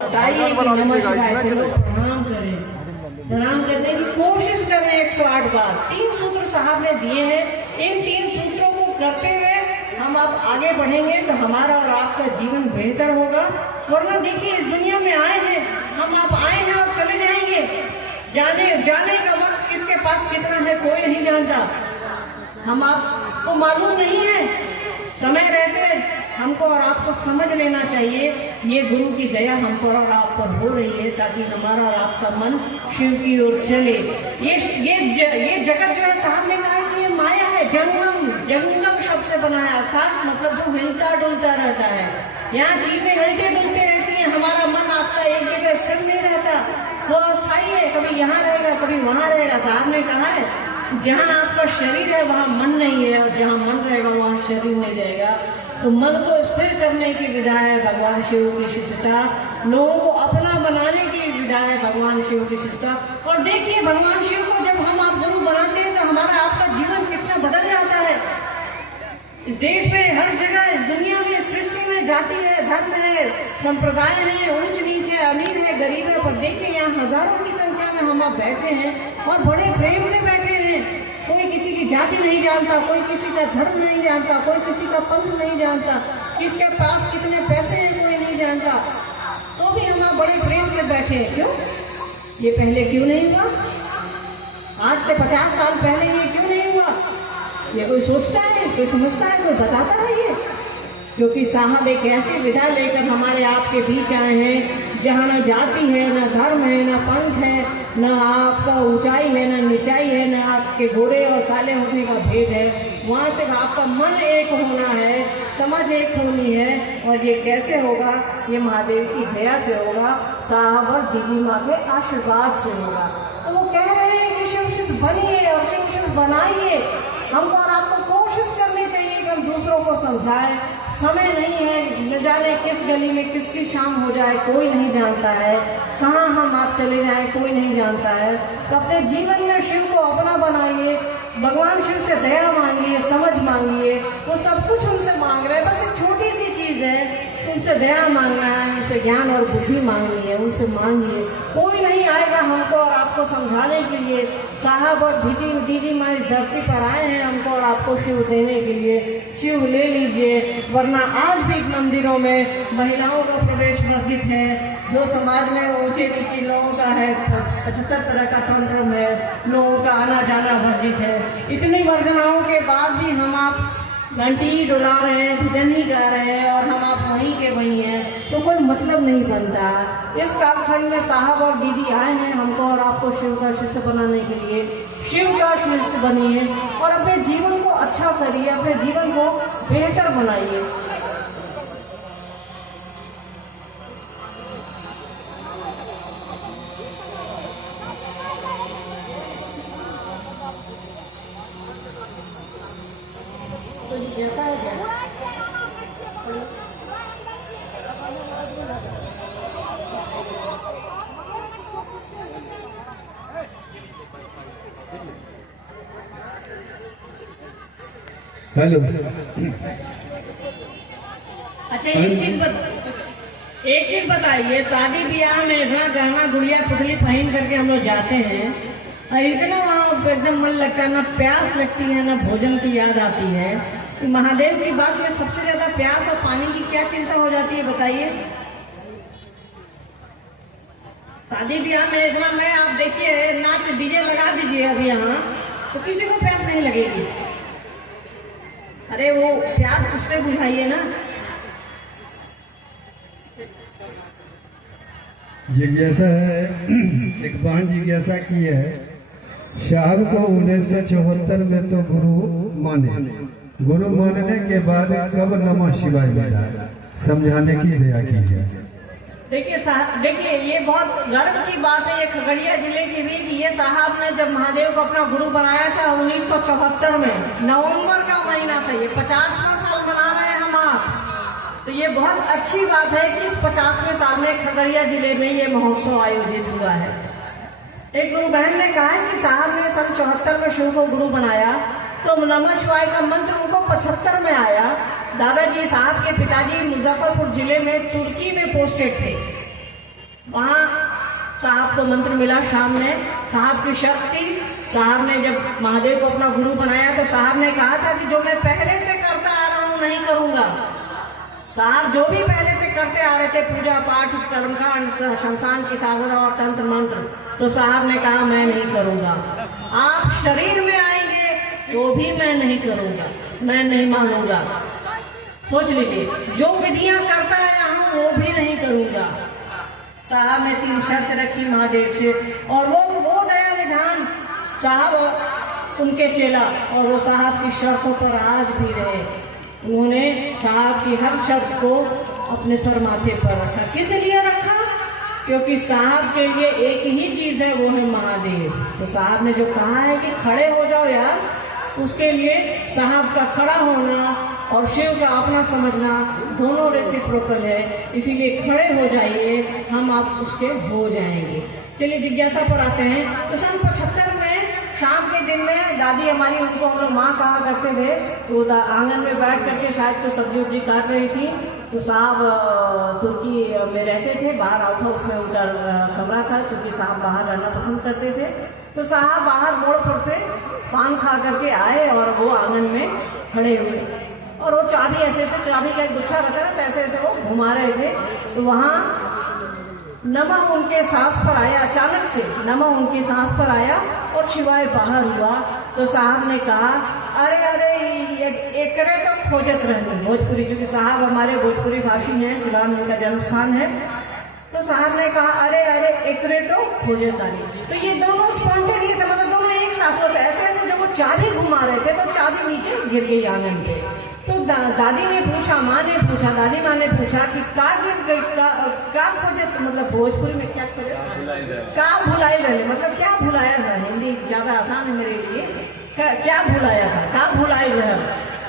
बताइए कि नमः शिवाय से लोग प्रणाम करें, प्रणाम करने की कोशिश करें 108 बार। 3 सूत्र साहब ने दिए हैं, इन 3 सूत्रों को करते हुए हम अब आगे बढ़ेंगे तो हमारा और आपका जीवन बेहतर होगा। वरना देखिए, इस दुनिया में आए हैं हम, आप आए हैं और चले जाएंगे। जाने का वक्त किसके पास कितना है कोई नहीं जानता, हम आपको मालूम नहीं है। समय रहते हमको और आपको समझ लेना चाहिए, ये गुरु की दया हम पर और आप पर हो रही है, ताकि हमारा और आपका मन शिव की ओर चले। ये जगत जो है, साहब ने कहा कि ये माया है, जंगम शब्द से बनाया, अर्थात मतलब जो हिलता डुलता रहता है। यहाँ चीजें हिलते डुलते रहती हैं, हमारा मन आपका एक जगह स्थिर नहीं रहता, वो अस्थायी है, कभी यहाँ रहेगा कभी वहाँ रहेगा। साहब ने कहा है, जहाँ आपका शरीर है वहाँ मन नहीं है, और जहाँ मन रहेगा वहाँ शरीर नहीं रहेगा। तो मन को स्थिर करने की विधा है भगवान शिव की शिष्यता, लोगों को अपना बनाने की विधा है भगवान शिव की शिष्यता। और देखिए, भगवान शिव को जब हम आप गुरु बनाते हैं तो हमारा आपका जीवन कितना बदल जाता है। इस देश में, हर जगह, इस दुनिया में, सृष्टि में जाति है, धर्म है, संप्रदाय है, ऊंच नीच है, अमीर है, गरीब है, पर देखिए यहाँ हजारों की संख्या में हम आप बैठे हैं और बड़े प्रेम से बैठे हैं। कोई किसी की जाति नहीं जानता, कोई किसी का धर्म नहीं जानता, कोई किसी का पंथ नहीं जानता, किसके पास कितने पैसे हैं कोई नहीं जानता, तो भी हम बड़े प्रेम से बैठे हैं। क्यों? ये पहले क्यों नहीं हुआ? आज से 50 साल पहले ये क्यों नहीं हुआ? ये कोई सोचता है, कोई समझता है, कोई बताता है ये? क्योंकि साहब एक ऐसी विधा लेकर हमारे आपके बीच आए हैं जहाँ न जाति है, न धर्म है, न पंथ है, न आपका ऊंचाई है, न नीचाई है, न आपके गोरे और काले होने का भेद है। वहाँ से आपका मन एक होना है, समझ एक होनी है। और ये कैसे होगा? ये महादेव की दया से होगा, साहब और दीदी माँ के आशीर्वाद से होगा। तो वो कह रहे हैं कि शिव शिष्य बनिए और शिव शिष्य बनाइए। हमको और आपको कोशिश करनी चाहिए कि हम दूसरों को समझाएं। समय नहीं है, न जाने किस गली में किसकी शाम हो जाए कोई नहीं जानता है, कहाँ हम आप चले जाएं कोई नहीं जानता है। तो अपने जीवन में शिव को अपना बनाइए, भगवान शिव से दया मांगिए, समझ मांगिए। वो सब कुछ उनसे मांग रहे हैं, बस एक छोटी सी चीज़ है, उनसे दया मांगना है, उनसे ज्ञान और बुद्धि मांगनी है, उनसे मांगिए। कोई नहीं आएगा हमको और आपको समझाने के लिए। साहब और दीदी माँ इस धरती पर आए हैं हमको और आपको शिव देने के लिए। शिव ले लीजिए, वरना आज भी मंदिरों में महिलाओं का प्रवेश वर्जित है। जो समाज में ऊंचे नीचे लोगों का है, 75 तरह का तंत्र है, लोगों का आना जाना वर्जित है। इतनी वर्जनाओं के बाद भी हम आप घंटी डुला रहे हैं, भजन ही गा रहे हैं और हम आप वहीं के वहीं हैं, तो कोई मतलब नहीं बनता। इस कालखंड में साहब और दीदी आए हैं हमको और आपको शिव का शिष्य बनाने के लिए। शिव का शिष्य बनिए और अपने जीवन को अच्छा करिए, अपने जीवन को बेहतर बनाइए। जैसा है हेलो। अच्छा, एक चीज बताइए, शादी ब्याह में इतना गहना गुड़िया पुतली पहन करके हम लोग जाते हैं और इतना वहाँ एकदम मन लगता है, ना प्यास लगती है ना भोजन की याद आती है। महादेव की बात में सबसे ज्यादा प्यास और पानी की क्या चिंता हो जाती है बताइए? शादी ब्याह में इतना, मैं आप देखिए, नाच डीजे लगा दीजिए अभी यहाँ, तो किसी को प्यास नहीं लगेगी। अरे वो प्यास उससे बुझाइए ना। जिज्ञासा है, एक बहन जिज्ञासा की है, साहब को 1974 में तो गुरु मानने के बाद कब नमः शिवाय मिला, समझाने की दया कीजिए। देखिए ये बहुत गर्व की बात है, ये खगड़िया जिले की भी, कि ये साहब ने जब महादेव को अपना गुरु बनाया था 1974 में, नवंबर का महीना था। ये 50वां साल मना रहे हैं हम आप, तो ये बहुत अच्छी बात है कि इस 50वें साल में खगड़िया जिले में ये महोत्सव आयोजित हुआ है। एक गुरु बहन ने कहा है कि साहब ने सन 74 में शिव को गुरु बनाया, तो नमः शिवाय का मंत्र उनको 75 में आया। दादाजी साहब के पिताजी मुजफ्फरपुर जिले में तुर्की में पोस्टेड थे, वहाँ साहब को मंत्र मिला शाम में। साहब की शर्त थी, साहब ने जब महादेव को अपना गुरु बनाया तो साहब ने कहा था कि जो मैं पहले से करता आ रहा हूँ नहीं करूँगा। साहब जो भी पहले से करते आ रहे थे, पूजा पाठ, कर्मकांड, शमशान की साधना और तंत्र मंत्र, तो साहब ने कहा मैं नहीं करूँगा। आप शरीर में आएंगे तो भी मैं नहीं करूँगा, मैं नहीं मानूंगा। सोच लीजिए, जो विधियां करता आया हूँ वो भी नहीं करूँगा। साहब ने 3 शर्त रखी महादेव से, और वो दया विधान साहब उनके चेला, और वो साहब की शर्तों पर आज भी रहे। उन्होंने साहब की हर शर्त को अपने सर माथे पर रखा। किस लिए रखा? क्योंकि साहब के लिए एक ही चीज है, वो है महादेव। तो साहब ने जो कहा है कि खड़े हो जाओ यार, उसके लिए साहब का खड़ा होना और शिव का अपना समझना दोनों रेसिप्रोकल है। इसीलिए खड़े हो जाइए, हम आप उसके हो जाएंगे। चलिए जिज्ञासा पर आते हैं। तो सन 75 में शाम के दिन में दादी हमारी, उनको हम लोग माँ कहा करते थे, तो आंगन में बैठ करके शायद तो सब्जी उब्जी काट रही थी। तो साहब तुर्की में रहते थे, बाहर आउट हाउस में उनका कमरा था, क्योंकि साहब बाहर रहना पसंद करते थे। तो साहब बाहर मोड़ पर से पान खा करके आए और वो आंगन में खड़े हुए, और वो चाबी ऐसे चाबी का एक गुच्छा रहता है, तो ऐसे ऐसे वो घुमा रहे थे। तो वहाँ नमः उनके सांस पर आया, अचानक से नमः उनकी सांस पर आया और शिवाय बाहर हुआ। तो साहब ने कहा अरे अरे एकरे तो खोजत रहने, भोजपुरी, क्योंकि साहब हमारे भोजपुरी भाषी हैं, सिवान उनका जन्म स्थान है। तो साहब ने कहा अरे अरे एकरे तो खोजत आनी। तो ये दोनों स्पॉन्टेनियस, मतलब दोनों एक साथ होते, ऐसे ऐसे जब वो चाबी घुमा रहे थे तो चाबी नीचे गिर गई आंगन पे। तो दादी ने पूछा, माँ ने पूछा, दादी माँ ने पूछा कि का गिर गई, का खोजत, मतलब भोजपुरी में क्या खोजत, का भुलाई रहे, मतलब क्या भुलाया था। हिंदी ज्यादा आसान है मेरे लिए। क्या भुलाया था, का भुलाई रहे।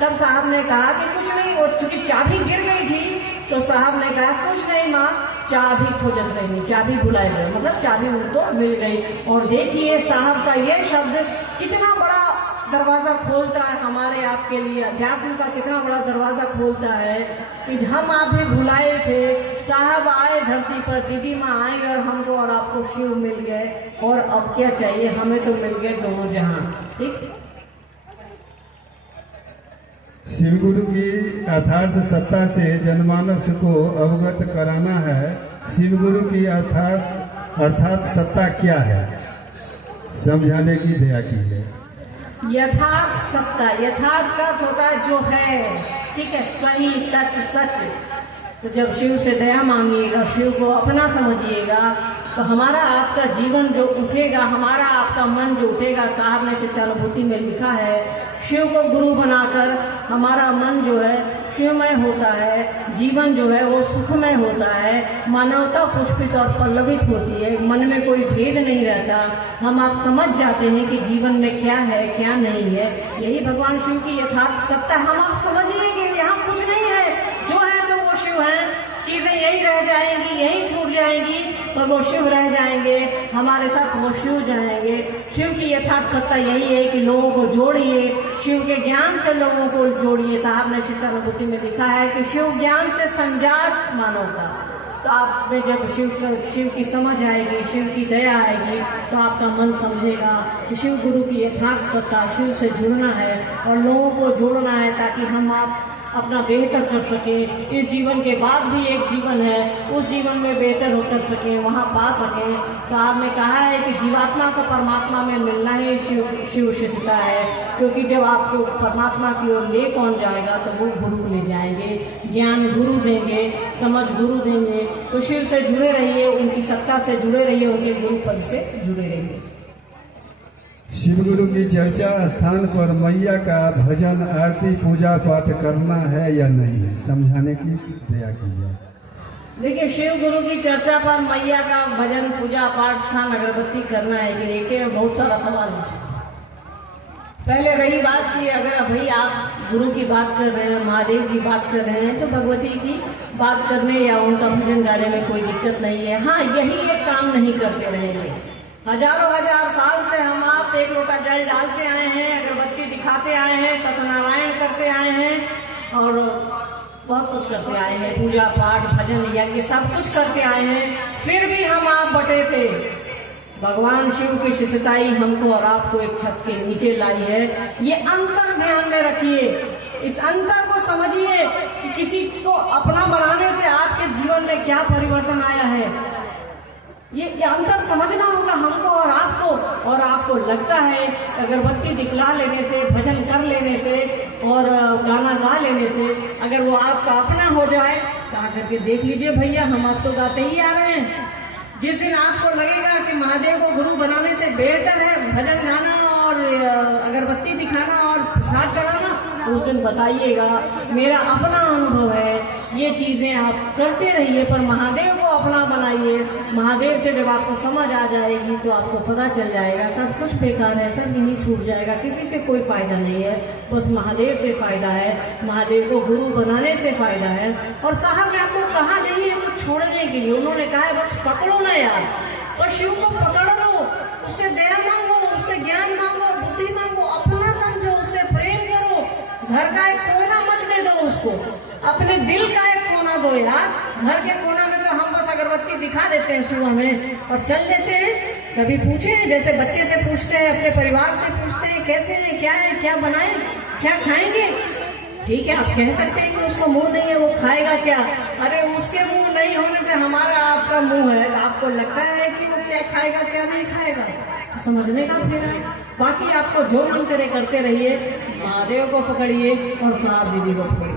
तब साहब ने कहा कि कुछ नहीं, वो चूंकि चाबी गिर गई थी, तो साहब ने कहा कुछ नहीं माँ, चाबी खोजत रही, चाबी भुलाई रहे, मतलब चाबी उनको मिल गई। और देखिए साहब का ये शब्द कितना बड़ा दरवाजा खोलता है हमारे आपके लिए, अध्यात्म का कितना बड़ा दरवाजा खोलता है। कि हम आप भी भुलाए थे, साहब आए धरती पर, दीदी माँ आई और हमको और आपको शिव मिल गए, और अब क्या चाहिए, हमें तो मिल गए दोनों जहां। ठीक, शिव गुरु की अर्थात सत्ता से जनमानस को अवगत कराना है। शिव गुरु की अर्थात सत्ता क्या है, समझाने की दया कीजिए। यथार्थ सत्ता, यथार्थ का अर्थ होता है जो है, ठीक है, सही, सच, सच। तो जब शिव से दया मांगिएगा, शिव को अपना समझिएगा, तो हमारा आपका जीवन जो उठेगा, हमारा आपका मन जो उठेगा। साहब ने शिक्षानुभूति में लिखा है, शिव को गुरु बनाकर हमारा मन जो है शिवमय होता है, जीवन जो है वो सुखमय होता है, मानवता पुष्पित और पल्लवित होती है, मन में कोई भेद नहीं रहता। हम आप समझ जाते हैं कि जीवन में क्या है क्या नहीं है। यही भगवान शिव की यथार्थ सत्ता। हम आप समझिए कि यहाँ कुछ नहीं है, जो है सब वो शिव है। चीजें यही रह जाएंगी, यही छूट जाएंगी, पर वो शिव रह जाएंगे, हमारे साथ वो शिव जाएंगे। शिव की यथार्थ सत्ता यही है कि लोगों को जोड़िए, शिव के ज्ञान से लोगों को जोड़िए। साहब ने शिक्षानुभूति में लिखा है कि शिव ज्ञान से संजात मानवता। तो आप में जब शिव की समझ आएगी, शिव की दया आएगी, तो आपका मन समझेगा कि शिव गुरु की यथार्थ सत्ता, शिव से जुड़ना है और लोगों को जोड़ना है, ताकि हम आप अपना बेहतर कर सके। इस जीवन के बाद भी एक जीवन है, उस जीवन में बेहतर हो कर सके, वहाँ पा सके। साहब ने कहा है कि जीवात्मा को परमात्मा में मिलना ही शिव शिष्यता है, क्योंकि जब आपको परमात्मा की ओर ले कौन जाएगा, तो वो गुरु ले जाएंगे, ज्ञान गुरु देंगे, समझ गुरु देंगे। तो शिव से जुड़े रहिए, उनकी सत्ता से जुड़े रहिए, उनके गुरु पद से जुड़े रहिए। शिव गुरु की चर्चा स्थान पर मैया का भजन, आरती, पूजा पाठ करना है या नहीं, समझाने की दया कीजिए। देखिए, शिव गुरु की चर्चा पर मैया का भजन, पूजा पाठ, स्नान, अगरबत्ती करना है कि नहीं, के बहुत सारा सवाल है। पहले रही बात की, अगर भाई आप गुरु की बात कर रहे हैं, महादेव की बात कर रहे हैं, तो भगवती की बात करने या उनका भजन गाने में कोई दिक्कत नहीं है। हाँ, यही एक काम नहीं करते रहेंगे। हजारों हजार साल से हम आप एक लोटा जल डालते आए हैं, अगरबत्ती दिखाते आए हैं, सत्यनारायण करते आए हैं और बहुत कुछ करते आए हैं, पूजा पाठ, भजन, यज्ञ सब कुछ करते आए हैं। फिर भी हटे थे। भगवान शिव की शिष्यताई हमको और आपको एक छत के नीचे लाई है। ये अंतर ध्यान में रखिए, इस अंतर को समझिए कि किसी को अपना बनाने से आपके जीवन में क्या परिवर्तन आया है। ये अंतर समझना होगा हमको और आपको। और आपको लगता है अगरबत्ती दिखला लेने से, भजन कर लेने से और गाना गा लेने से अगर वो आपका अपना हो जाए तो आकर के देख लीजिए भैया, हम आप तो गाते ही आ रहे हैं। जिस दिन आपको लगेगा कि महादेव को गुरु बनाने से बेहतर है भजन गाना और अगरबत्ती दिखाना और प्रसाद चढ़ाना, उस दिन बताइएगा मेरा अपना अनुभव है। ये चीजें आप करते रहिए पर महादेव को अपना बनाइए। महादेव से जब आपको समझ आ जाएगी तो आपको पता चल जाएगा सब कुछ बेकार है, सब यहीं छूट जाएगा, किसी से कोई फायदा नहीं है, बस महादेव से फायदा है, महादेव को गुरु बनाने से फायदा है। और साहब ने आपको कहा नहीं है कुछ छोड़ने के लिए, उन्होंने कहा है बस पकड़ो ना यार, और शिव को पकड़ लो, उससे दया मांगो, उससे ज्ञान मांगो, बुद्धि मांगो, अपना समझो, उससे प्रेम करो। घर का एक कोना मत दे दो उसको, अपने दिल का एक कोना दो यार। घर के कोना में तो हम बस अगरबत्ती दिखा देते हैं सुबह में और चल देते हैं। कभी पूछे जैसे बच्चे से पूछते हैं, अपने परिवार से पूछते हैं कैसे हैं, क्या बनाएं, क्या खाएंगे। ठीक है, आप कह सकते हैं कि उसको मुंह नहीं है वो खाएगा क्या। अरे उसके मुंह नहीं होने से हमारा आपका मुंह है, आपको लगता है कि वो क्या खाएगा क्या नहीं खाएगा, तो समझने का फिर है। बाकी आपको जो मन करे करते रहिए, महादेव को पकड़िए और साहब दीदी को पकड़िए।